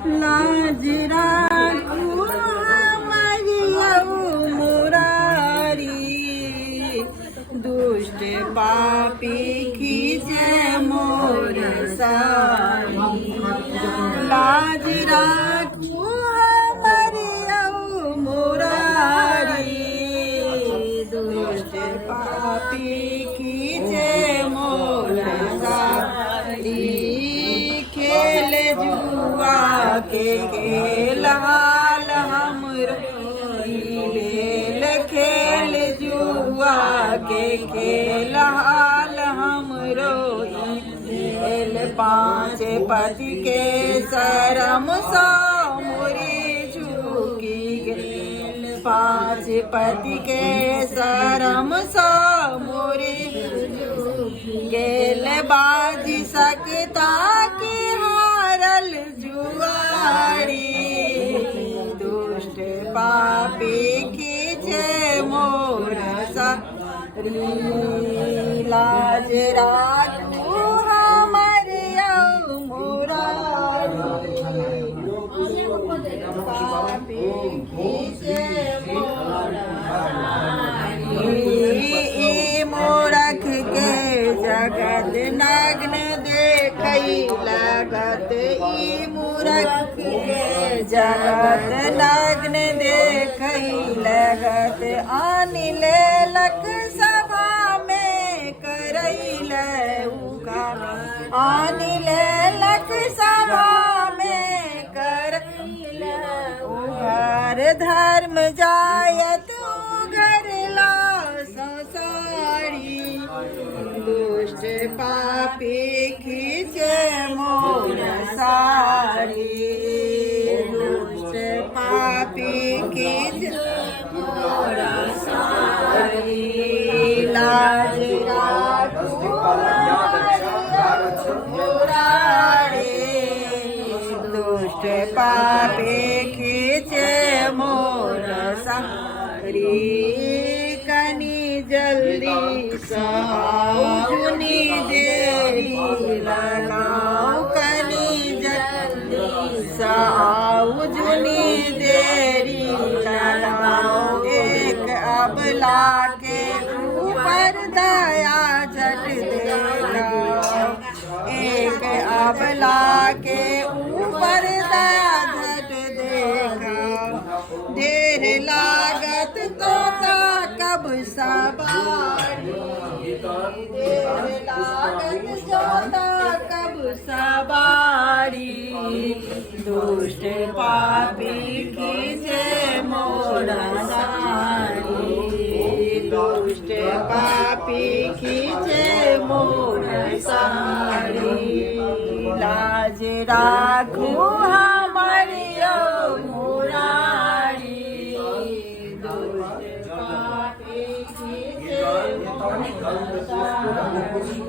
लाज राखू हमारिया मुरारी, दुष्ट पापी खींचे मोर सारी। लाज राखू हमारिया मुरारी, दुष्ट पापी खींचे मोर सारी। खेल जुआ के खेल हाल हमरो बेल, खेल जुआ के खेल हाल हमरो बेल। पांच पति के शरम सो मोरी झुकी गेल, पांच पति के शरम सो मोरी गेल। बाजी सकता की हारल जुआरी, दुष्ट पापी खींचे मोर सारी। लाज राखू हमारिया मुरारी, पापी खींचे मोर सारी। मूरख के जगत नग्न देखई लगत, ई मूरख के जगत नग्न देखई लगत। आनि लेलक सभा में करैल उघार, आनि लेलक सभा में करैल उघार। धर्म जायत उघरला संसारी, दुष्ट पापी खींचे मोर सारी, दुष्ट पापी खींचे मोर सारी। लाज राखू मुरारी, दुष्ट पापी खींचे मोर सारी। कनी जल्दी साउनी देरी लगाओ, कनी जल्दी साउ जुनी देरी लगाओ। एक अबला के ऊपर दया झट देगा, एक अबला के ऊपर दया झट देगा। देर लागत तोता कब सवारी, देर लागत जोता कब सवारी। दुष्ट पापी खींचे मोर सारी, दुष्ट पापी खींचे मोर सारी। लाज राखू हमारिया मुरारी, दुष्ट पापी खींचे मोर सारी।